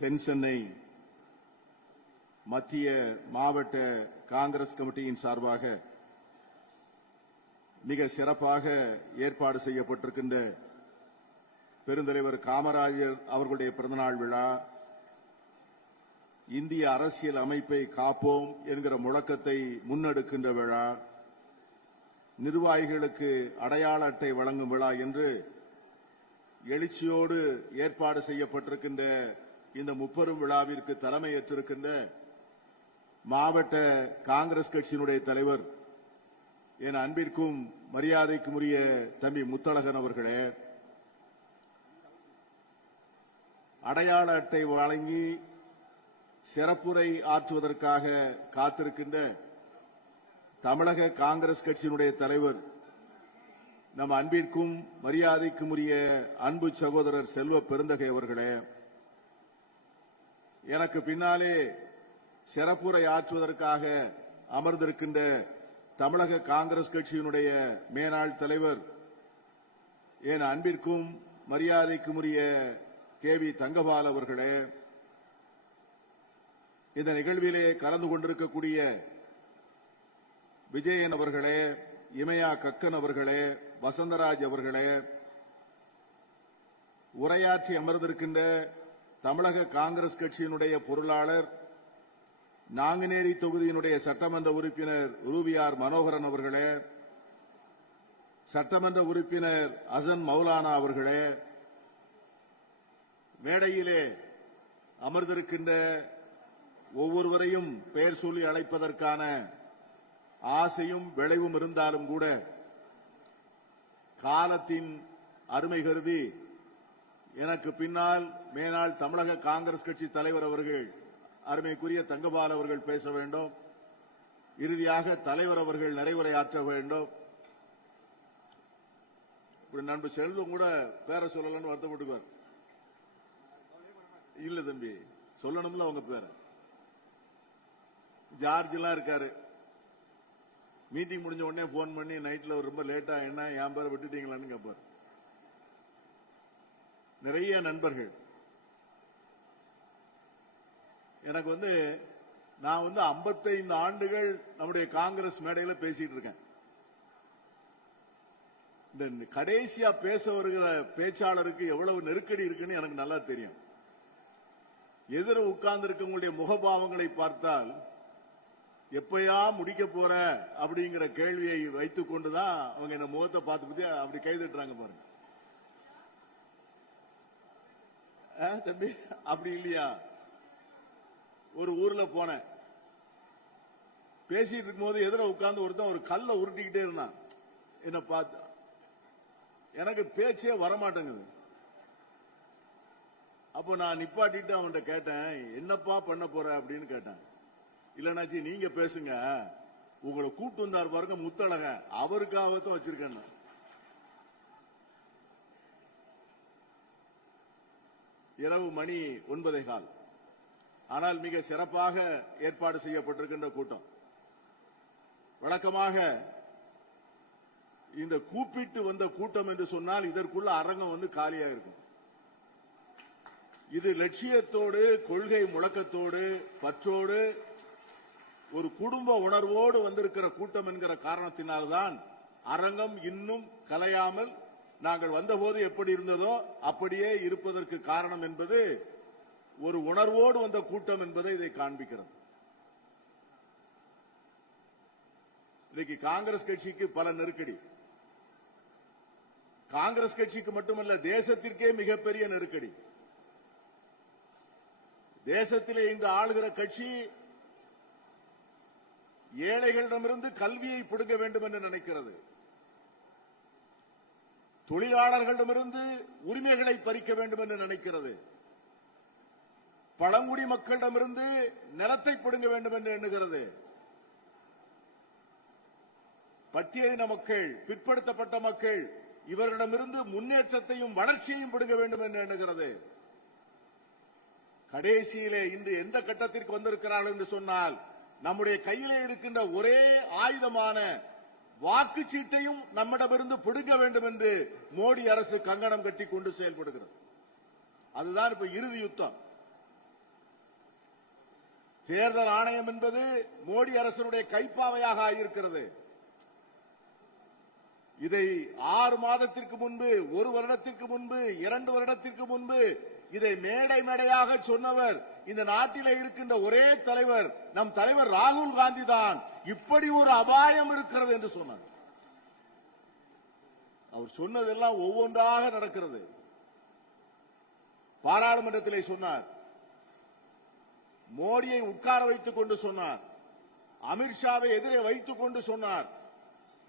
தென் சென்னை மத்திய மாவட்ட காங்கிரஸ் கமிட்டியின் சார்பாக மிக சிறப்பாக ஏற்பாடு செய்யப்பட்டிருக்கின்ற பெருந்தலைவர் காமராஜர் அவர்களுடைய பிறந்தநாள் விழா இந்திய அரசியல் அமைப்பை காப்போம் என்கிற முழக்கத்தை முன்னெடுக்கின்ற விழா நிர்வாகிகளுக்கு அடையாள அட்டை வழங்கும் விழா என்று எழுச்சியோடு ஏற்பாடு செய்யப்பட்டிருக்கின்ற இந்த முப்பெரும் விழாவிற்கு தலைமையேற்றிருக்கின்ற மாவட்ட காங்கிரஸ் கட்சியினுடைய தலைவர் என் அன்பிற்கும் மரியாதைக்குரிய உரிய தம்பி முத்தழகன் அவர்களே அடையாள அட்டை வழங்கி சிறப்புரை ஆற்றுவதற்காக காத்திருக்கின்ற தமிழக காங்கிரஸ் கட்சியினுடைய தலைவர் நம் அன்பிற்கும் மரியாதைக்குரிய உரிய அன்பு சகோதரர் செல்வ பெருந்தகை அவர்களே எனக்கு பின்னாலே சிறப்புரை ஆற்றுவதற்காக அமர்ந்திருக்கின்ற தமிழக காங்கிரஸ் கட்சியினுடைய மேனாள் தலைவர் என் அன்பிற்கும் மரியாதைக்கும் உரிய கே வி தங்கபால் அவர்களே இந்த நிகழ்விலே கலந்து கொண்டிருக்கக்கூடிய விஜயன் அவர்களே இமயா கக்கன் அவர்களே வசந்தராஜ் அவர்களே உரையாற்றி அமர்ந்திருக்கின்ற தமிழக காங்கிரஸ் கட்சியினுடைய பொருளாளர் நாங்குநேரி தொகுதியினுடைய சட்டமன்ற உறுப்பினர் ரூபியார் மனோகரன் அவர்களே சட்டமன்ற உறுப்பினர் அசன் மௌலானா அவர்களே மேடையிலே அமர்ந்திருக்கின்ற ஒவ்வொருவரையும் பெயர் சொல்லி அழைப்பதற்கான ஆசையும் விளைவும் இருந்தாலும் கூட காலத்தின் அருமை கருதி எனக்கு பின்னால் மேனாள் தமிழக காங்கிரஸ் கட்சி தலைவர் அவர்கள் அருமைக்குரிய தங்கபால் அவர்கள் பேச வேண்டும். இறுதியாக தலைவர் அவர்கள் நிறைவுரையாற்ற வேண்டும். இப்படி நண்பர் செல்வம் கூட பேரை சொல்லலன்னு வருத்தப்பட்டுக்குவார். இல்ல தம்பி சொல்லணும்ல அவங்க பேர். ஜார்ஜ் எல்லாம் இருக்காரு. மீட்டிங் முடிஞ்ச உடனே போன் பண்ணி நைட்ல ரொம்ப லேட்டா என்ன என் பேரை விட்டுட்டீங்களான்னு கேட்பாரு நிறைய நண்பர்கள். எனக்கு வந்து நான் வந்து 55 ஆண்டுகள் நம்முடைய காங்கிரஸ் மேடையில் பேசிட்டு இருக்கேன். இந்த கடைசியா பேச வருகிற பேச்சாளருக்கு எவ்வளவு நெருக்கடி இருக்குன்னு எனக்கு நல்லா தெரியும். எதிர உட்கார்ந்து இருக்கவங்களுடைய முகபாவங்களை பார்த்தால் எப்பயா முடிக்க போற அப்படிங்கிற கேள்வியை வைத்துக் கொண்டுதான் அவங்க என்ன முகத்தை பார்த்து அப்படி கைதுட்டுறாங்க பாருங்க. தம்பி அப்படி இல்லையா? ஒரு ஊர்ல போனேன். பேசிட்டு இருக்கும்போது எதிர உட்கார்ந்து ஒருத்தன் ஒரு கல்லை உருட்டிக்கிட்டே இருந்தான். என்ன பார்த்து எனக்கு பேச்சே வரமாட்டேங்குது. அப்போ நான் நிப்பாட்டிட்டு அவன்கிட்ட கேட்டேன் என்னப்பா பண்ண போற? அப்படின்னு கேட்டேன். இல்லைனாச்சி நீங்க பேசுங்க. உங்களை கூட்டு வந்தார் பாருங்க முத்தழக அவருக்காகத்தான் வச்சிருக்கேன் இரவு மணி ஒன்பதே கால். ஆனால் மிக சிறப்பாக ஏற்பாடு செய்யப்பட்டிருக்கின்ற கூட்டம். வழக்கமாக இந்த கூப்பிட்டு வந்த கூட்டம் என்று சொன்னால் இதற்குள்ள அரங்கம் வந்து காலியாக இருக்கும். இது லட்சியத்தோடு கொள்கை முழக்கத்தோடு பற்றோடு ஒரு குடும்ப உணர்வோடு வந்திருக்கிற கூட்டம் என்கிற காரணத்தினால்தான் அரங்கம் இன்னும் கலையாமல் நாங்கள் வந்தபோது எப்படி இருந்ததோ அப்படியே இருப்பதற்கு காரணம் என்பது ஒரு உணர்வோடு வந்த கூட்டம் என்பதை இதை காண்பிக்கிறது. இன்னைக்கு காங்கிரஸ் கட்சிக்கு பல நெருக்கடி. காங்கிரஸ் கட்சிக்கு மட்டுமல்ல தேசத்திற்கே மிகப்பெரிய நெருக்கடி. தேசத்திலே இன்று ஆளுகிற கட்சி ஏழைகளிடமிருந்து கல்வியை பிடுங்க வேண்டும் என்று நினைக்கிறது. தொழிலாளர்களிடமிருந்து உரிமைகளை பறிக்க வேண்டும் என்று நினைக்கிறது. பழங்குடி மக்களிடமிருந்து நிலத்தை பிடுங்க வேண்டும் என்று எண்ணுகிறது. பட்டியலின மக்கள் பிற்படுத்தப்பட்ட மக்கள் இவர்களிடமிருந்து முன்னேற்றத்தையும் வளர்ச்சியையும் பிடுங்க வேண்டும் என்று எண்ணுகிறது. கடைசியிலே இன்று எந்த கட்டத்திற்கு வந்திருக்கிறார்கள் என்று சொன்னால் நம்முடைய கையிலே இருக்கின்ற ஒரே ஆயுதமான வாக்குச்சீட்டையும் நம்மிடமிருந்து பிடுங்க வேண்டும் என்று மோடி அரசு கங்கணம் கட்டி கொண்டு செயல்படுகிறது. அதுதான் இப்ப இறுதி யுத்தம். தேர்தல் ஆணையம் என்பது மோடி அரசனுடைய கைப்பாவையாக ஆகியிருக்கிறது. இதை ஆறு மாதத்திற்கு முன்பு ஒரு வருடத்திற்கு முன்பு இரண்டு வருடத்திற்கு முன்பு இதை மேடை மேடையாக சொன்னவர் இந்த நாட்டில இருக்கின்ற ஒரே தலைவர் நம் தலைவர் ராகுல் காந்தி தான் இப்படி ஒரு அபாயம் இருக்கிறது என்று சொன்னார். அவர் சொன்னதெல்லாம் ஒவ்வொன்றாக நடக்கிறது. பாராளுமன்றத்திலே சொன்னார். மோடியை உட்கார வைத்துக் கொண்டு சொன்னார். அமித்ஷாவை எதிரே வைத்துக் கொண்டு சொன்னார்.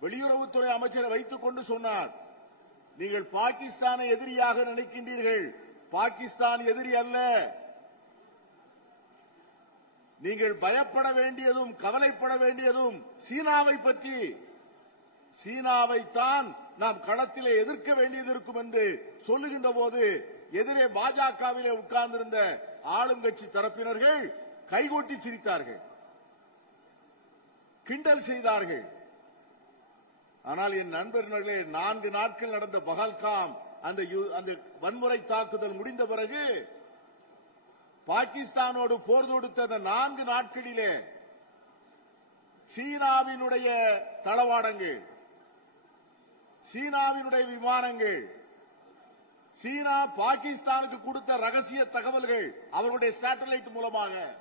வெளியுறவுத்துறை அமைச்சரை வைத்துக் கொண்டு சொன்னார். நீங்கள் பாகிஸ்தானை எதிரியாக நினைக்கின்றீர்கள். பாகிஸ்தான் எதிரி அல்ல. நீங்கள் பயப்பட வேண்டியதும் கவலைப்பட வேண்டியதும் சீனாவை பற்றி. சீனாவைத்தான் நாம் களத்திலே எதிர்க்க வேண்டியது இருக்கும் என்று சொல்லுகின்ற போது எதிரே பாஜகவிலே உட்கார்ந்திருந்த ஆளுங்கட்சி தரப்பினர்கள் கைகொட்டி சிரித்தார்கள். கிண்டல் செய்தார்கள். ஆனால் என் நண்பர்களே நான்கு நாட்கள் நடந்த பகல்காம் அந்த யு- அந்த வன்முறை தாக்குதல் முடிந்த பிறகு பாகிஸ்தானோடு போர் தொடுத்த அந்த நான்கு நாட்களிலே சீனாவினுடைய தளவாடங்கள் சீனாவினுடைய விமானங்கள் சீனா பாகிஸ்தானுக்கு கொடுத்த ரகசிய தகவல்கள் அவர்களுடைய சேட்டலைட் மூலமாக.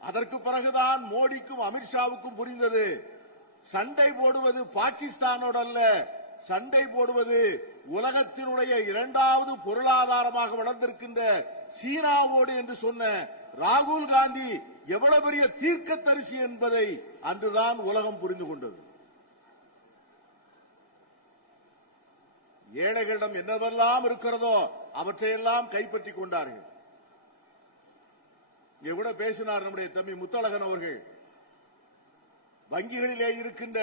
அதற்கு பிறகுதான் மோடிக்கும் அமித்ஷாவுக்கும் புரிந்தது. சண்டை போடுவது பாகிஸ்தானோடு அல்ல சண்டை போடுவது உலகத்தினுடைய இரண்டாவது பொருளாதாரமாக வளர்ந்திருக்கின்ற சீனாவோடு என்று சொன்ன ராகுல் காந்தி எவ்வளவு பெரிய தீர்க்க தரிசி என்பதை அன்றுதான் உலகம் புரிந்து கொண்டது. ஏழைகளிடம் என்னவெல்லாம் இருக்கிறதோ அவற்றையெல்லாம் கைப்பற்றிக் கொண்டார்கள். இங்கே கூட பேசினார் நம்முடைய தம்பி முத்தழகன் அவர்கள். வங்கிகளிலே இருக்கின்ற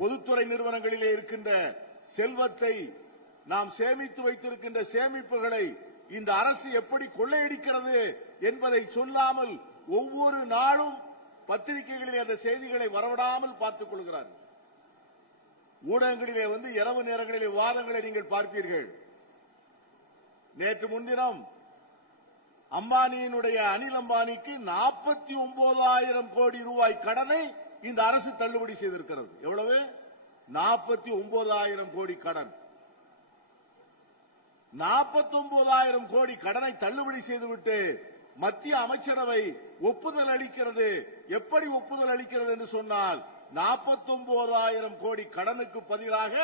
பொதுத்துறை நிறுவனங்களிலே இருக்கின்ற செல்வத்தை நாம் சேமித்து வைத்திருக்கின்ற சேமிப்புகளை இந்த அரசு எப்படி கொள்ளையடிக்கிறது என்பதை சொல்லாமல் ஒவ்வொரு நாளும் பத்திரிகைகளிலே அந்த செய்திகளை வரவிடாமல் பார்த்துக் கொள்கிறார்கள். ஊடகங்களிலே வந்து இரவு நேரங்களிலே வாதங்களை நீங்கள் பார்ப்பீர்கள். நேற்று முன்தினம் அம்பானியினுடைய அனில் அம்பானிக்கு நாற்பத்தி ஒன்பதாயிரம் கோடி ரூபாய் கடனை இந்த அரசு தள்ளுபடி செய்திருக்கிறது. எவ்வளவு? நாற்பத்தி ஒன்பதாயிரம் கோடி கடன். நாற்பத்தி ஒன்பதாயிரம் கோடி கடனை தள்ளுபடி செய்துவிட்டு மத்திய அமைச்சரவை ஒப்புதல் அளிக்கிறது. எப்படி ஒப்புதல் அளிக்கிறது என்று சொன்னால் நாற்பத்தி ஒன்பதாயிரம் கோடி கடனுக்கு பதிலாக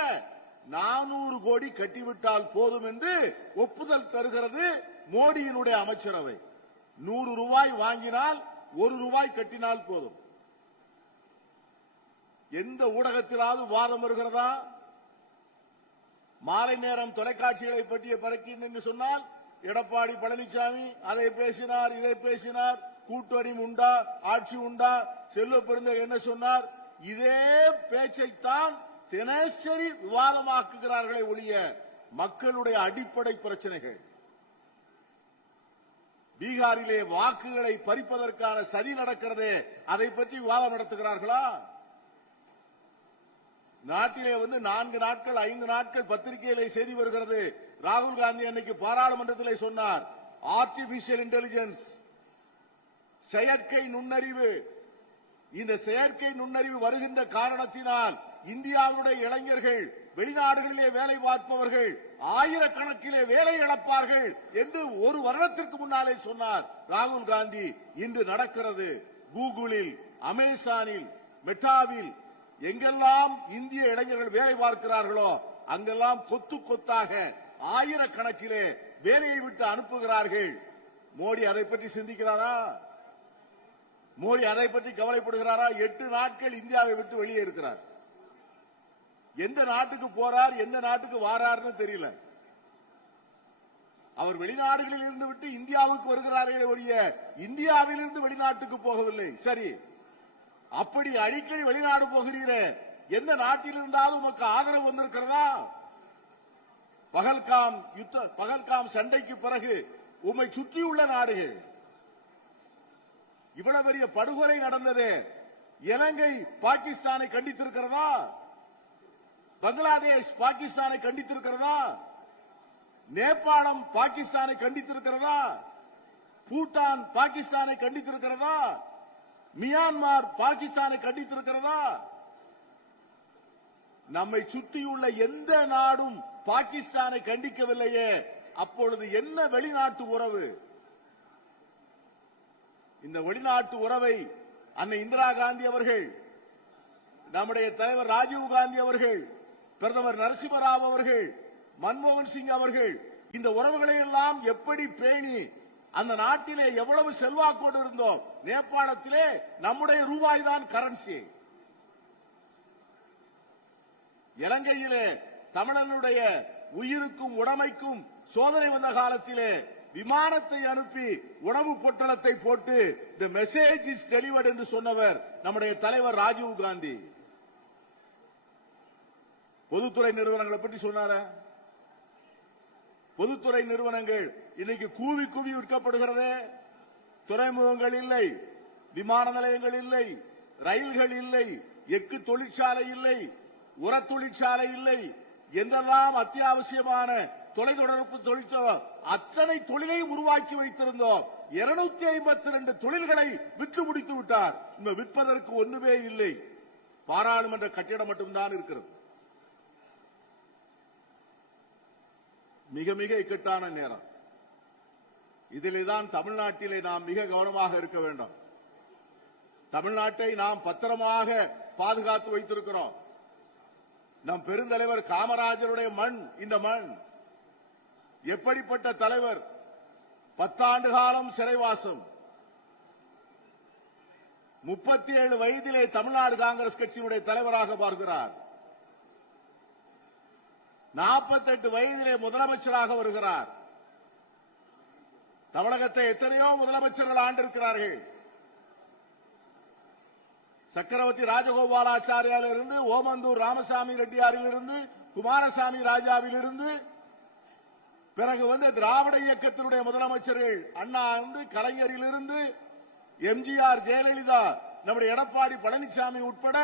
நானூறு கோடி கட்டிவிட்டால் போதும் என்று ஒப்புதல் தருகிறது மோடியினுடைய அமைச்சரவை. நூறு ரூபாய் வாங்கினால் ஒரு ரூபாய் கட்டினால் போதும். எந்த ஊடகத்திலாவது வாதம் வருகிறதா? மாலை நேரம் தொலைக்காட்சிகளை பற்றிய பறக்கின் என்று சொன்னால் எடப்பாடி பழனிசாமி அதை பேசினார் இதை பேசினார் கூட்டணி உண்டா ஆட்சி உண்டா செல்வ பெருந்தகை என்ன சொன்னார்? இதே பேச்சைத்தான் தினசரி விவாதமாக்குகிறார்களே ஒழிய மக்களுடைய அடிப்படை பிரச்சனைகள். பீகாரிலே வாக்குகளை பறிப்பதற்கான சதி நடக்கிறதே அதை பற்றி விவாதம் நடத்துகிறார்களா? நாட்டிலே வந்து நான்கு நாட்கள் ஐந்து நாட்கள் பத்திரிகையிலே செய்தி வருகிறது. ராகுல் காந்தி அன்னைக்கு பாராளுமன்றத்திலே சொன்னார் ஆர்டிபிஷியல் இன்டெலிஜென்ஸ் செயற்கை நுண்ணறிவு. இந்த செயற்கை நுண்ணறிவு வருகின்ற காரணத்தினால் இந்தியாவுடைய இளைஞர்கள் வெளிநாடுகளிலே வேலை பார்ப்பவர்கள் ஆயிரக்கணக்கிலே வேலை இழப்பார்கள் என்று ஒரு வருடத்திற்கு முன்னாலே சொன்னார் ராகுல் காந்தி. இன்று நடக்கிறது கூகுளில் அமேசானில் மெட்டாவில் எங்கெல்லாம் இந்திய இளைஞர்கள் வேலை பார்க்கிறார்களோ அங்கெல்லாம் கொத்து கொத்தாக ஆயிரக்கணக்கிலே வேலையை விட்டு அனுப்புகிறார்கள். மோடி அதை பற்றி சிந்திக்கிறாரா? மோடி அதை பற்றி கவலைப்படுகிறாரா? எட்டு நாட்கள் இந்தியாவை விட்டு வெளியே இருக்கிறார். எந்த நாட்டுக்கு போறார் எந்த நாட்டுக்கு வாரார்னு தெரியல. அவர் வெளிநாடுகளில் இருந்து விட்டு இந்தியாவுக்கு வருகிறார்களே ஒழிய இந்தியாவிலிருந்து வெளிநாட்டுக்கு போகவில்லை. சரி அப்படி அடிக்கடி வெளிநாடு போகிறீரே. எந்த நாட்டில் இருந்தாலும் உமக்கு ஆதரவு வந்திருக்கிறதா? பகல்காம் யுத்த பகல்காம் சண்டைக்கு பிறகு உம்மை சுற்றியுள்ள நாடுகள். இவ்வளவு பெரிய படுகொலை நடந்தது. இலங்கை பாகிஸ்தானை கண்டித்திருக்கிறதா? பங்களாதேஷ் பாகிஸ்தானை கண்டித்திருக்கிறதா? நேபாளம் பாகிஸ்தானை கண்டித்திருக்கிறதா? பூட்டான் பாகிஸ்தானை கண்டித்திருக்கிறதா? மியான்மார் பாகிஸ்தானை கண்டித்திருக்கிறதா? நம்மை சுற்றியுள்ள எந்த நாடும் பாகிஸ்தானை கண்டிக்கவில்லையே. அப்பொழுது என்ன வெளிநாட்டு உறவு? இந்த வெளிநாட்டு உறவை அன்னை இந்திரா காந்தி அவர்கள் நம்முடைய தலைவர் ராஜீவ் காந்தி அவர்கள் பிரதமர் நரசிம்மராவ் அவர்கள் மன்மோகன் சிங் அவர்கள் இந்த உறவுகளை எல்லாம் எப்படி பேணி அந்த நாட்டிலே எவ்வளவு செல்வாக்கோடு இருந்தோம்? நேபாளத்திலே நம்முடைய ரூபாய் தான் கரன்சி இலங்கையிலே தமிழனுடைய உயிருக்கும் உடமைக்கும் சோதனை வந்த காலத்திலே விமானத்தை அனுப்பி உணவு பொட்டலத்தை போட்டு த மெசேஜ் இஸ் டெலிவர்ட் என்று சொன்னவர் நம்முடைய தலைவர் ராஜீவ் காந்தி. பொதுத்துறை நிறுவனங்களை பற்றி சொன்னார? பொதுத்துறை நிறுவனங்கள் இன்னைக்கு கூவி கூவி விற்கப்படுகிறதே. துறைமுகங்கள் இல்லை விமான நிலையங்கள் இல்லை ரயில்கள் இல்லை எஃகு தொழிற்சாலை இல்லை உர தொழிற்சாலை இல்லை. என்றெல்லாம் அத்தியாவசியமான தொலைத்தொடர்பு தொழிற்சாலை அத்தனை தொழிலை உருவாக்கி வைத்திருந்தோம். இருநூத்தி ஐம்பத்தி ரெண்டு தொழில்களை விற்று முடித்து விட்டார். இந்த விற்பதற்கு ஒன்றுமே இல்லை. பாராளுமன்ற கட்டிடம் மட்டும்தான் இருக்கிறது. மிக மிக இக்கட்டான நேரம். இதிலே தான் தமிழ்நாட்டிலே நாம் மிக கவனமாக இருக்க வேண்டும். தமிழ்நாட்டை நாம் பத்திரமாக பாதுகாத்து வைத்திருக்கிறோம். நம் பெருந்தலைவர் காமராஜருடைய மண் இந்த மண். எப்படிப்பட்ட தலைவர்? பத்தாண்டு காலம் சிறைவாசம். முப்பத்தி ஏழு வயதிலே தமிழ்நாடு காங்கிரஸ் கட்சியினுடைய தலைவராக பார்க்கிறார். நாற்பத்தெட்டு வயதிலே முதலமைச்சராக வருகிறார். தமிழகத்தை எத்தனையோ முதலமைச்சர்கள் ஆண்டிருக்கிறார்கள். சக்கரவர்த்தி ராஜகோபாலாச்சாரியாலிருந்து ஓமந்தூர் ராமசாமி ரெட்டியாரிலிருந்து குமாரசாமி ராஜாவிலிருந்து பிறகு வந்து திராவிட இயக்கத்தினுடைய முதலமைச்சர்கள் அண்ணா இருந்து கலைஞரிலிருந்து எம்ஜிஆர் ஜெயலலிதா நம்முடைய எடப்பாடி பழனிசாமி உட்பட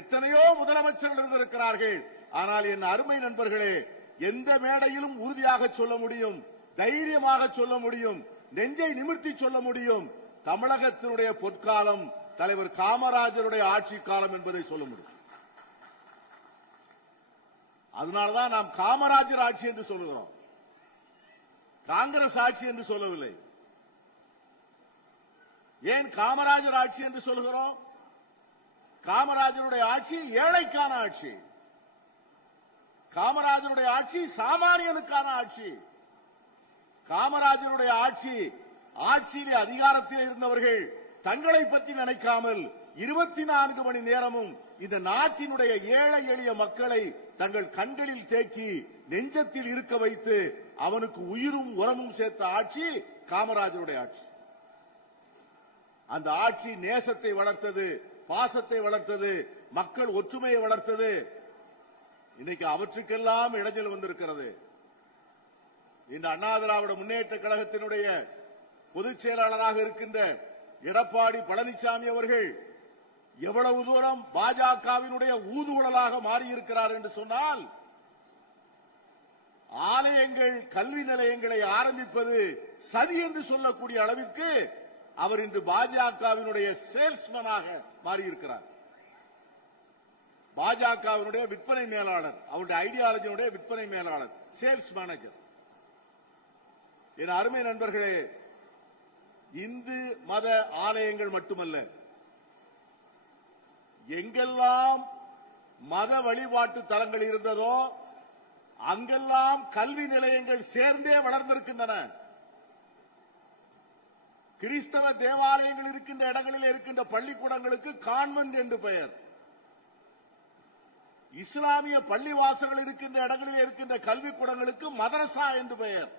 எத்தனையோ முதலமைச்சர்கள் இருந்திருக்கிறார்கள். ஆனால் என் அருமை நண்பர்களே எந்த மேடையிலும் உறுதியாக சொல்ல முடியும் தைரியமாக சொல்ல முடியும் நெஞ்சை நிமிர்த்தி சொல்ல முடியும். தமிழகத்தினுடைய பொற்காலம் தலைவர் காமராஜருடைய ஆட்சி காலம் என்பதை சொல்ல முடியும். அதனால்தான் நாம் காமராஜர் ஆட்சி என்று சொல்லுகிறோம். காங்கிரஸ் ஆட்சி என்று சொல்லவில்லை. ஏன் காமராஜர் ஆட்சி என்று சொல்லுகிறோம்? காமராஜருடைய ஆட்சி ஏழைக்கான ஆட்சி. காமராஜருடைய ஆட்சி சாமானியனுக்கான ஆட்சி. காமராஜருடைய ஆட்சி ஆட்சியிலே அதிகாரத்தில் இருந்தவர்கள் தங்களை பற்றி நினைக்காமல் இருபத்தி நான்கு மணி நேரமும் இந்த நாட்டினுடைய ஏழை எளிய மக்களை தங்கள் கண்களில் தேக்கி நெஞ்சத்தில் இருக்க வைத்து அவனுக்கு உயிரும் உரமும் சேர்த்த ஆட்சி காமராஜருடைய ஆட்சி. அந்த ஆட்சி நேசத்தை வளர்த்தது பாசத்தை வளர்த்தது மக்கள் ஒற்றுமையை வளர்த்தது இன்னைக்கு அவற்றுக்கெல்லாம் இடைஞ்சல் வந்திருக்கிறது. இந்த அண்ணா திராவிட முன்னேற்ற கழகத்தினுடைய பொதுச் செயலாளராக இருக்கின்ற எடப்பாடி பழனிசாமி அவர்கள் எவ்வளவு தூரம் பாஜகவினுடைய ஊதுகுழலாக மாறியிருக்கிறார் என்று சொன்னால் ஆலயங்கள் கல்வி நிலையங்களை ஆரம்பிப்பது சதி என்று சொல்லக்கூடிய அளவிற்கு அவர் இன்று பாஜகவினுடைய சேல்ஸ்மேனாக மாறியிருக்கிறார். பாஜகவினுடைய விற்பனை மேலாளர் அவருடைய ஐடியாலஜியினுடைய விற்பனை மேலாளர் சேல்ஸ் மேனேஜர். என் அருமை நண்பர்களே இந்து மத ஆலயங்கள் மட்டுமல்ல எங்கெல்லாம் மத வழிபாட்டு தலங்கள் இருந்ததோ அங்கெல்லாம் கல்வி நிலையங்கள் சேர்ந்தே வளர்ந்திருக்கின்றன. கிறிஸ்தவ தேவாலயங்கள் இருக்கின்ற இடங்களில் இருக்கின்ற பள்ளிக்கூடங்களுக்கு கான்வென்ட் என்று பெயர். இஸ்லாமிய பள்ளிவாசல்கள் இருக்கின்ற இடங்களில் இருக்கின்ற கல்விக்கூடங்களுக்கு மதரசா என்று பெயர்.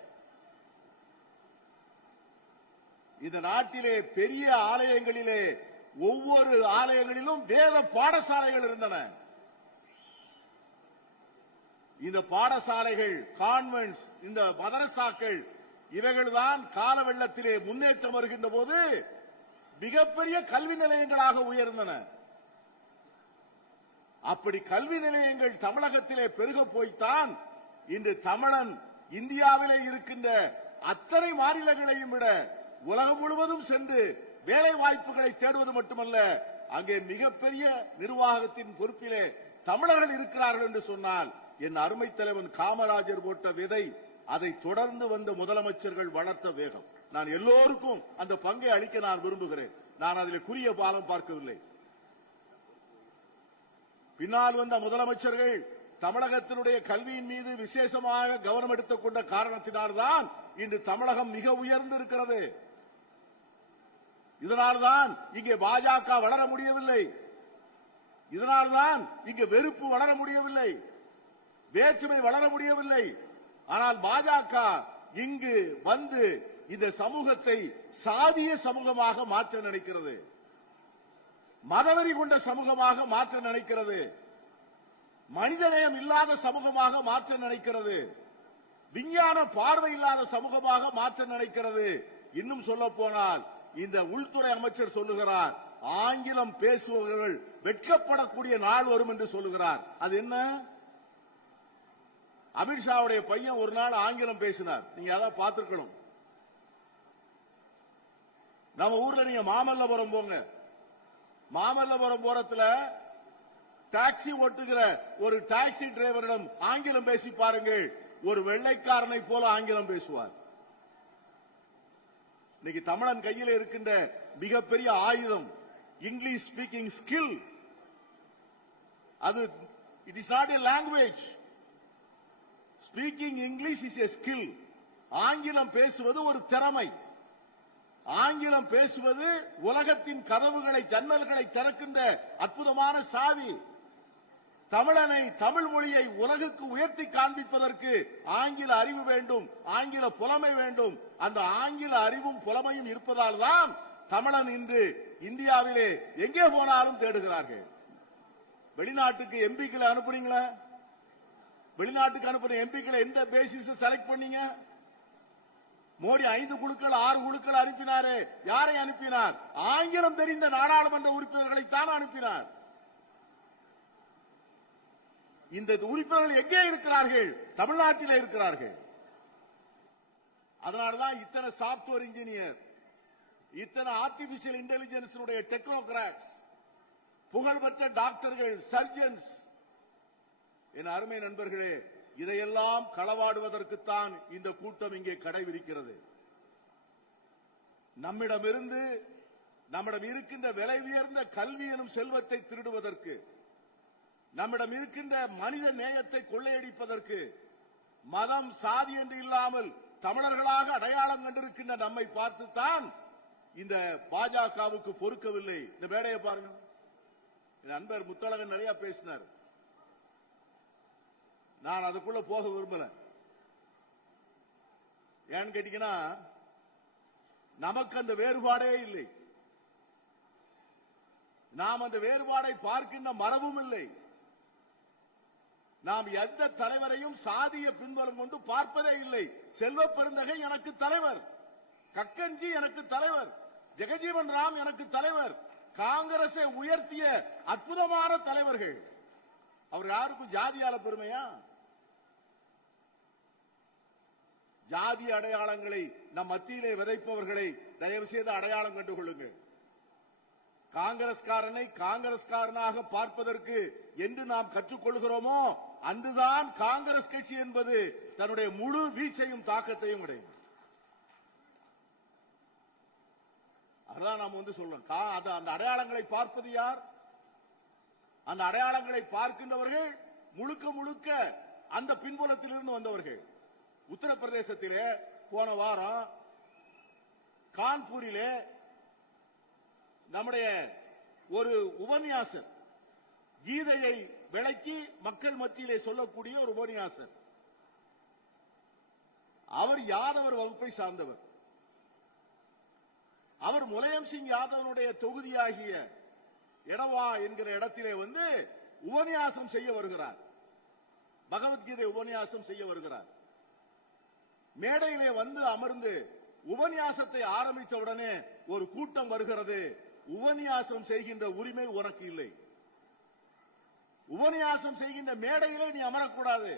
இந்த நாட்டிலே பெரிய ஆலயங்களிலே ஒவ்வொரு ஆலயங்களிலும் வேத பாடசாலைகள் இருந்தன. இந்த பாடசாலைகள் கான்வென்ட்ஸ் இந்த மதரசாக்கள் இவைகள்தான் கால வெள்ளத்திலே முன்னேற்றம் வருகின்ற போது மிகப்பெரிய கல்வி நிலையங்களாக உயர்ந்தன. அப்படி கல்வி நிலையங்கள் தமிழகத்திலே பெருக போய்த்தான் இன்று தமிழன் இந்தியாவிலே இருக்கின்ற அத்தனை மாநிலங்களையும் விட உலகம் முழுவதும் சென்று வேலை வாய்ப்புகளை தேடுவது மட்டுமல்ல அங்கே மிகப்பெரிய நிர்வாகத்தின் பொறுப்பிலே தமிழர்கள் இருக்கிறார்கள் என்று சொன்னால் என் அருமை தலைவன் காமராஜர் போட்ட விதை அதை தொடர்ந்து வந்த முதலமைச்சர்கள் வளர்த்த வேகம். நான் எல்லோருக்கும் அந்த பங்கை அளிக்க நான் விரும்புகிறேன். நான் அதில் குறிய பாலம் பார்க்கவில்லை. பின்னால் வந்த முதலமைச்சர்கள் தமிழகத்தினுடைய கல்வியின் மீது விசேஷமாக கவனம் எடுத்துக் கொண்ட காரணத்தினால்தான் இன்று தமிழகம் மிக உயர்ந்து இருக்கிறது இதனால்தான் இங்கே பாஜக வளர முடியவில்லை. இதனால்தான் இங்கு வெறுப்பு வளர முடியவில்லை. வேற்றுமை வளர முடியவில்லை. ஆனால் பாஜக இங்கு வந்து இந்த சமூகத்தை சாதிய சமூகமாக மாற்ற நினைக்கிறது. மதவெறி கொண்ட சமூகமாக மாற்ற நினைக்கிறது. மனிதநேயம் இல்லாத சமூகமாக மாற்ற நினைக்கிறது. விஞ்ஞான பார்வை இல்லாத சமூகமாக மாற்ற நினைக்கிறது. இன்னும் சொல்ல போனால் இந்த உள்துறை அமைச்சர் சொல்லுகிறார் ஆங்கிலம் பேசுபவர்கள் வெட்கப்படக்கூடிய நாள் வரும் என்று சொல்லுகிறார். அது என்ன? அமித்ஷாவுடைய பையன் ஒரு நாள் ஆங்கிலம் பேசினார். நீங்க அதான் பார்த்திருக்கணும். நம்ம ஊர்ல நீங்க மாமல்லபுரம் போங்க. மாமல்லபுரம் போறதுல டாக்ஸி ஓட்டுகிற ஒரு டாக்ஸி டிரைவரிடம் ஆங்கிலம் பேசி பாருங்கள். ஒரு வெள்ளைக்காரனை போல ஆங்கிலம் பேசுவார். இன்னைக்கு தமிழன் கையில் இருக்கின்ற மிகப்பெரிய ஆயுதம் இங்கிலீஷ் ஸ்பீக்கிங் ஸ்கில் அது it is not a language speaking English is a skill ஆங்கிலம் பேசுவது ஒரு திறமை. ஆங்கிலம் பேசுவது உலகத்தின் கதவுகளை ஜன்னல்களை திறக்கின்ற அற்புதமான சாவி. தமிழனை தமிழ் மொழியை உலகுக்கு உயர்த்தி காண்பிப்பதற்கு ஆங்கில அறிவு வேண்டும் ஆங்கில புலமை வேண்டும். அந்த ஆங்கில அறிவும் புலமையும் இருப்பதால் தான் தமிழன் இன்று இந்தியாவிலே எங்கே போனாலும் தேடுகிறார்கள். வெளிநாட்டுக்கு எம்பிக்களை அனுப்புறீங்களா? வெளிநாட்டுக்கு அனுப்புற எம்பிக்களை எந்த பேசிஸ் செலக்ட் பண்ணீங்க? மோடி ஐந்து குழுக்கள் ஆறு குழுக்கள் அனுப்பினாரு. யாரை அனுப்பினார்? ஆங்கிலம் தெரிந்த நாடாளுமன்ற உறுப்பினர்களை தான் அனுப்பினார். இந்த உறுப்பினர்கள் எங்கே இருக்கிறார்கள்? தமிழ்நாட்டில் இருக்கிறார்கள். அதனாலதான் இத்தனை சாப்ட்வேர் இன்ஜினியர் இத்தனை ஆர்டிபிஷியல் இன்டெலிஜென்ஸ் டெக்னோகிராட்ஸ் புகழ்பெற்ற டாக்டர்கள் சர்ஜன்ஸ் என் அருமை நண்பர்களே இதையெல்லாம் களவாடுவதற்குத்தான் இந்த கூட்டம் இங்கே கடைவிரிக்கிறது நம்மிடமிருந்து நம்மிடம் இருக்கின்ற விலை உயர்ந்த கல்வி எனும் செல்வத்தை திருடுவதற்கு நம்மிடம் இருக்கின்ற மனித நேயத்தை கொள்ளையடிப்பதற்கு மதம் சாதி என்று இல்லாமல் தமிழர்களாக அடையாளம் கண்டிருக்கின்ற நம்மை பார்த்துத்தான் இந்த பாஜகவுக்கு பொறுக்கவில்லை. இந்த மேடையை பாருங்க. நண்பர் முத்தழகன் நிறைய பேசினார். நான் அதுக்குள்ள போக விரும்பல. ஏன்னு கேட்டீங்கன்னா நமக்கு அந்த வேறுபாடே இல்லை. நாம் அந்த வேறுபாடை பார்க்கின்ற மரபும் இல்லை. நாம் எந்த தலைவரையும் சாதிய பின்வரும் கொண்டு பார்ப்பதே இல்லை. செல்வ பெருந்தகை எனக்கு தலைவர். கக்கன்ஜி எனக்கு தலைவர். ஜெகஜீவன் ராம் எனக்கு தலைவர். காங்கிரஸை உயர்த்திய அற்புதமான தலைவர்கள். அவர் யாருக்கும் ஜாதியால பெருமையா? ஜாதி அடையாளங்களை நம் மத்தியிலே விதைப்பவர்களை தயவு செய்து அடையாளம் கண்டு கொள்ளுங்கள் காங்கிரஸ்காரனை காங்கிரஸ்காரனாக பார்ப்பதற்கு என்று நாம் கற்றுக்கொள்கிறோமோ அன்றுதான் காங்கிரஸ் கட்சி என்பது தன்னுடைய முழு வீச்சையும் தாக்கத்தையும் அடையும். அதான் நாம் வந்து சொல்றோம். கா- அந்த அடையாளங்களை பார்ப்பது யார்? அந்த அடையாளங்களை பார்க்கின்றவர்கள் முழுக்க முழுக்க அந்த பின்புலத்திலிருந்து வந்தவர்கள். உத்தரப்பிரதேசத்திலே போன வாரம் கான்பூரிலே நம்முடைய ஒரு உபன்யாசர் கீதையை விளக்கி மக்கள் மத்தியிலே சொல்லக்கூடிய ஒரு உபன்யாசர். அவர் யாதவர் வகுப்பை சார்ந்தவர். அவர் முலாயம் சிங் யாதவனுடைய தொகுதியாகிய இடவா என்கிற இடத்திலே வந்து உபன்யாசம் செய்ய வருகிறார். பகவத்கீதை உபன்யாசம் செய்ய வருகிறார். மேடையிலே வந்து அமர்ந்து உபன்யாசத்தை ஆரம்பித்தவுடனே ஒரு கூட்டம் வருகிறது. உபன்யாசம் செய்கின்ற உரிமை உனக்கு இல்லை. உபன்யாசம் செய்கின்ற மேடையிலே நீ அமரக்கூடாது.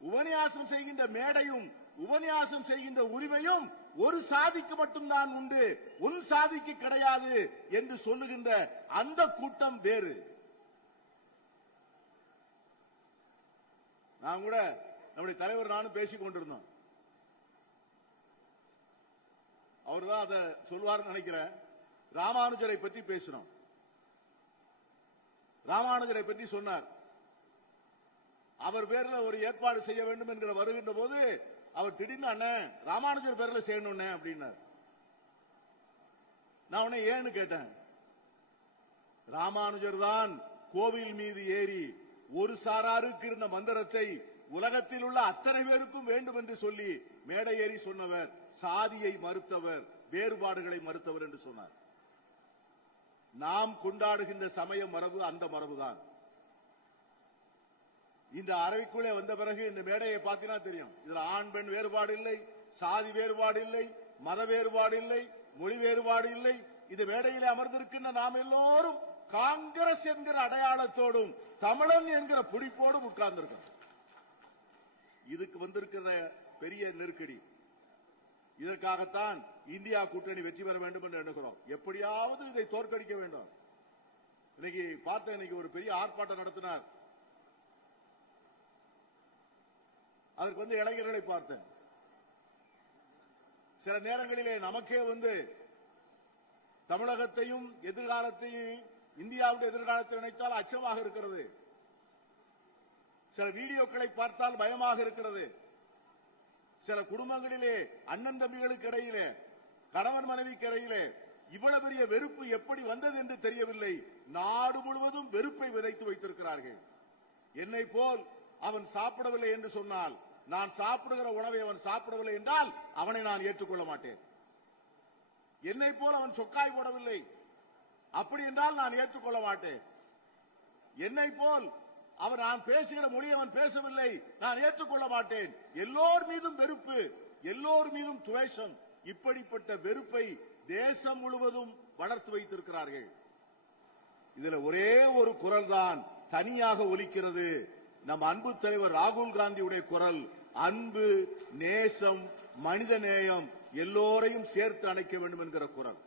உபன்யாசம் செய்கின்ற மேடையும் உபன்யாசம் செய்கின்ற உரிமையும் ஒரு சாதிக்கு மட்டும்தான் உண்டு. உன் சாதிக்கு கிடையாது என்று சொல்லுகின்ற அந்த கூட்டம் வேறு. நான் கூட நம்முடைய தலைவர் நானும் பேசிக் கொண்டிருந்தோம். அவர் தான் அதை சொல்வார்னு நினைக்கிறேன். ராமானுஜரை பற்றி பேசினோம். ராமானுஜரை பற்றி சொன்னார். அவர் பேர்ல ஒரு ஏற்பாடு செய்ய வேண்டும் என்கிற வருகின்ற போது அவர் திடீர்னு அண்ணன் ராமானுஜர் பேர்ல செய்யணும்னே அப்படின்னார். நான் உடனே ஏன்னு கேட்டேன். ராமானுஜர் தான் கோவில் மீது ஏறி ஒரு சாராருக்கு இருந்த மந்திரத்தை உலகத்தில் உள்ள அத்தனை பேருக்கும் வேண்டும் என்று சொல்லி மேடை ஏறி சொன்னவர் சாதியை மறுத்தவர் வேறுபாடுகளை மறுத்தவர் என்று சொன்னார். நாம் கொண்டாடுகின்ற சமய மரபு அந்த மரபுதான். இந்த அறைக்குள்ளே வந்த பிறகு இந்த மேடையை பார்த்தீங்கன்னா தெரியும். இதுல ஆண் பெண் வேறுபாடு இல்லை சாதி வேறுபாடு இல்லை மத வேறுபாடு இல்லை மொழி வேறுபாடு இல்லை. இந்த மேடையிலே அமர்ந்திருக்கின்ற நாம் எல்லோரும் காங்கிரஸ் என்கிற அடையாளத்தோடும் தமிழன் என்கிற பிடிப்போடும் உட்கார்ந்திருக்கோம் இதுக்கு வந்திருக்கிற பெரிய நெருக்கடி. இதற்காகத்தான் இந்தியா கூட்டணி வெற்றி பெற வேண்டும் என்று எண்ணுகிறோம். எப்படியாவது இதை தோற்கடிக்க வேண்டும். இன்னைக்கு பார்த்த இன்னைக்கு ஒரு பெரிய ஆர்ப்பாட்டம் நடத்தினார். அதற்கு வந்து இளைஞர்களை பார்த்தேன். சில நேரங்களிலே நமக்கே வந்து தமிழகத்தையும் எதிர்காலத்தையும் இந்தியாவுடைய எதிர்காலத்தை நினைத்தால் அச்சமாக இருக்கிறது. சில வீடியோக்களை பார்த்தால் பயமாக இருக்கிறது. சில குடும்பங்களிலே அண்ணன் தம்பிகளுக்கு இடையிலே கணவன் மனைவிக்கு இடையிலே இவ்வளவு பெரிய வெறுப்பு எப்படி வந்தது என்று தெரியவில்லை. நாடு முழுவதும் வெறுப்பை விதைத்து வைத்திருக்கிறார்கள். என்னை போல் அவன் சாப்பிடவில்லை என்று சொன்னால் நான் சாப்பிடுகிற உணவை அவன் சாப்பிடவில்லை என்றால் அவனை நான் ஏற்றுக்கொள்ள மாட்டேன். என்னை போல் அவன் சொக்காய் போடவில்லை. அப்படி என்றால் நான் ஏற்றுக்கொள்ள மாட்டேன். என்னை போல் அவர் நான் பேசுகிற மொழி அவன் பேசவில்லை. நான் ஏற்றுக்கொள்ள மாட்டேன். எல்லோர் மீதும் வெறுப்பு எல்லோர் மீதும் துவேஷம். இப்படிப்பட்ட வெறுப்பை தேசம் முழுவதும் வளர்த்து வைத்திருக்கிறார்கள். இதுல ஒரே ஒரு குரல் தான் தனியாக ஒலிக்கிறது. நம் அன்பு தலைவர் ராகுல் காந்தியுடைய குரல் அன்பு நேசம் மனித நேயம் எல்லோரையும் சேர்த்து அணைக்க வேண்டும் என்கிற குரல்.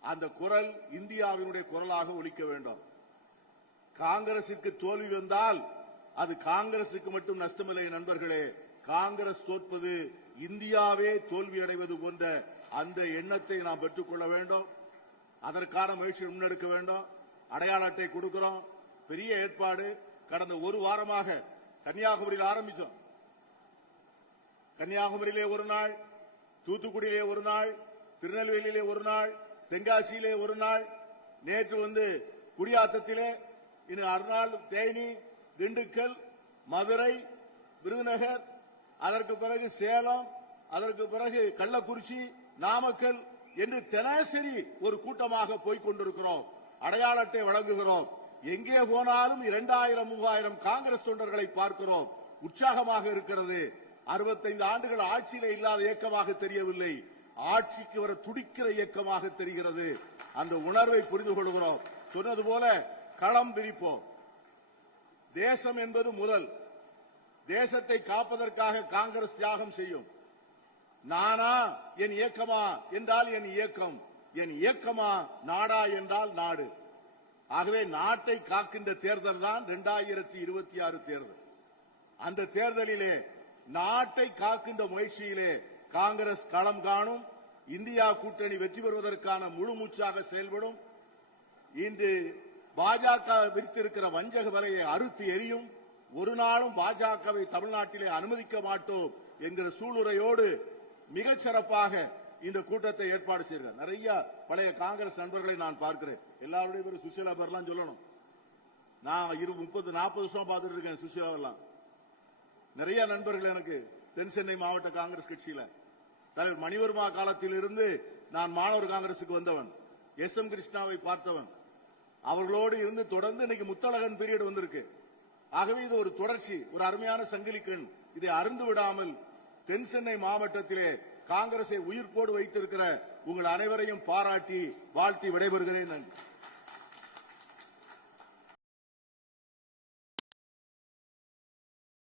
அந்த குரல் இந்தியாவினுடைய குரலாக ஒலிக்க வேண்டும். காங்கிரசுக்கு தோல்வி வந்தால் அது காங்கிரசுக்கு மட்டும் நஷ்டமில்லை நண்பர்களே. காங்கிரஸ் தோற்பது இந்தியாவே தோல்வி அடைவது போன்ற அந்த எண்ணத்தை நாம் பெற்றுக்கொள்ள வேண்டும். அதற்கான முயற்சி முன்னெடுக்க வேண்டும். அடையாள அட்டை கொடுக்கிறோம். பெரிய ஏற்பாடு. கடந்த ஒரு வாரமாக கன்னியாகுமரியில் ஆரம்பிச்சோம் கன்னியாகுமரியிலே ஒரு நாள் தூத்துக்குடியிலே ஒரு நாள் திருநெல்வேலியிலே ஒரு நாள் தென்காசியிலே ஒரு நாள். நேற்று வந்து குடியாத்தத்திலே இனி அறுநாள் தேனி திண்டுக்கல் மதுரை விருதுநகர் அதற்கு பிறகு சேலம் அதற்கு பிறகு கள்ளக்குறிச்சி நாமக்கல் என்று தினசரி ஒரு கூட்டமாக போய்க் கொண்டிருக்கிறோம். அடையாள அட்டை வழங்குகிறோம். எங்கே போனாலும் இரண்டாயிரம் மூவாயிரம் காங்கிரஸ் தொண்டர்களை பார்க்கிறோம். உற்சாகமாக இருக்கிறது. அறுபத்தைந்து ஆண்டுகள் ஆட்சியில இல்லாத இயக்கமாக தெரியவில்லை. ஆட்சிக்கு வர துடிக்கிற இயக்கமாக தெரிகிறது. அந்த உணர்வை புரிந்து கொள்கிறோம். சொன்னது போல களம் விரிப்போம். தேசம் என்பது முதல். தேசத்தை காப்பதற்காக காங்கிரஸ் தியாகம் செய்யும். நானா என் இயக்கமா என்றால் என் இயக்கம். என் இயக்கமா நாடா என்றால் நாடு. ஆகவே நாட்டை காக்கின்ற தேர்தல் தான் இரண்டாயிரத்தி இருபத்தி ஆறு தேர்தல். அந்த தேர்தலிலே நாட்டை காக்கின்ற முயற்சியிலே காங்கிரஸ் களம் காணும். இந்தியா கூட்டணி வெற்றி பெறுவதற்கான முழு மூச்சாக செயல்படும். இன்று பாஜக விரித்திருக்கிற வஞ்சக வலையை அறுத்து எரியும் ஒரு நாளும் பாஜகவை தமிழ்நாட்டிலே அனுமதிக்க மாட்டோம் என்கிற சூளுரையோடு மிகச் சிறப்பாக இந்த கூட்டத்தை ஏற்பாடு செய்கிறார் நிறைய பழைய காங்கிரஸ் நண்பர்களை நான் பார்க்கிறேன். எல்லாருடைய பேரும் சுசீலா பேர்லாம் சொல்லணும். நான் இரு முப்பது நாற்பது வருஷம் பார்த்துட்டு இருக்கேன் சுஷீலா நிறைய நண்பர்கள் எனக்கு தென் சென்னை மாவட்ட காங்கிரஸ் கட்சியில. தலைவர் மணிவர்மா காலத்தில் இருந்து நான் மாணவர் காங்கிரசுக்கு வந்தவன். எஸ் எம் கிருஷ்ணாவை பார்த்தவன். அவர்களோடு இருந்து தொடர்ந்து இன்னைக்கு முத்தழகன் பீரியட் வந்திருக்கு. ஆகவே இது ஒரு தொடர்ச்சி ஒரு அருமையான சங்கிலிக்கண் இதை அருந்து விடாமல் தென் சென்னை மாவட்டத்திலே காங்கிரஸை உயிர்ப்போடு வைத்திருக்கிற உங்கள் அனைவரையும் பாராட்டி வாழ்த்தி விடைபெறுகிறேன் நன்றி.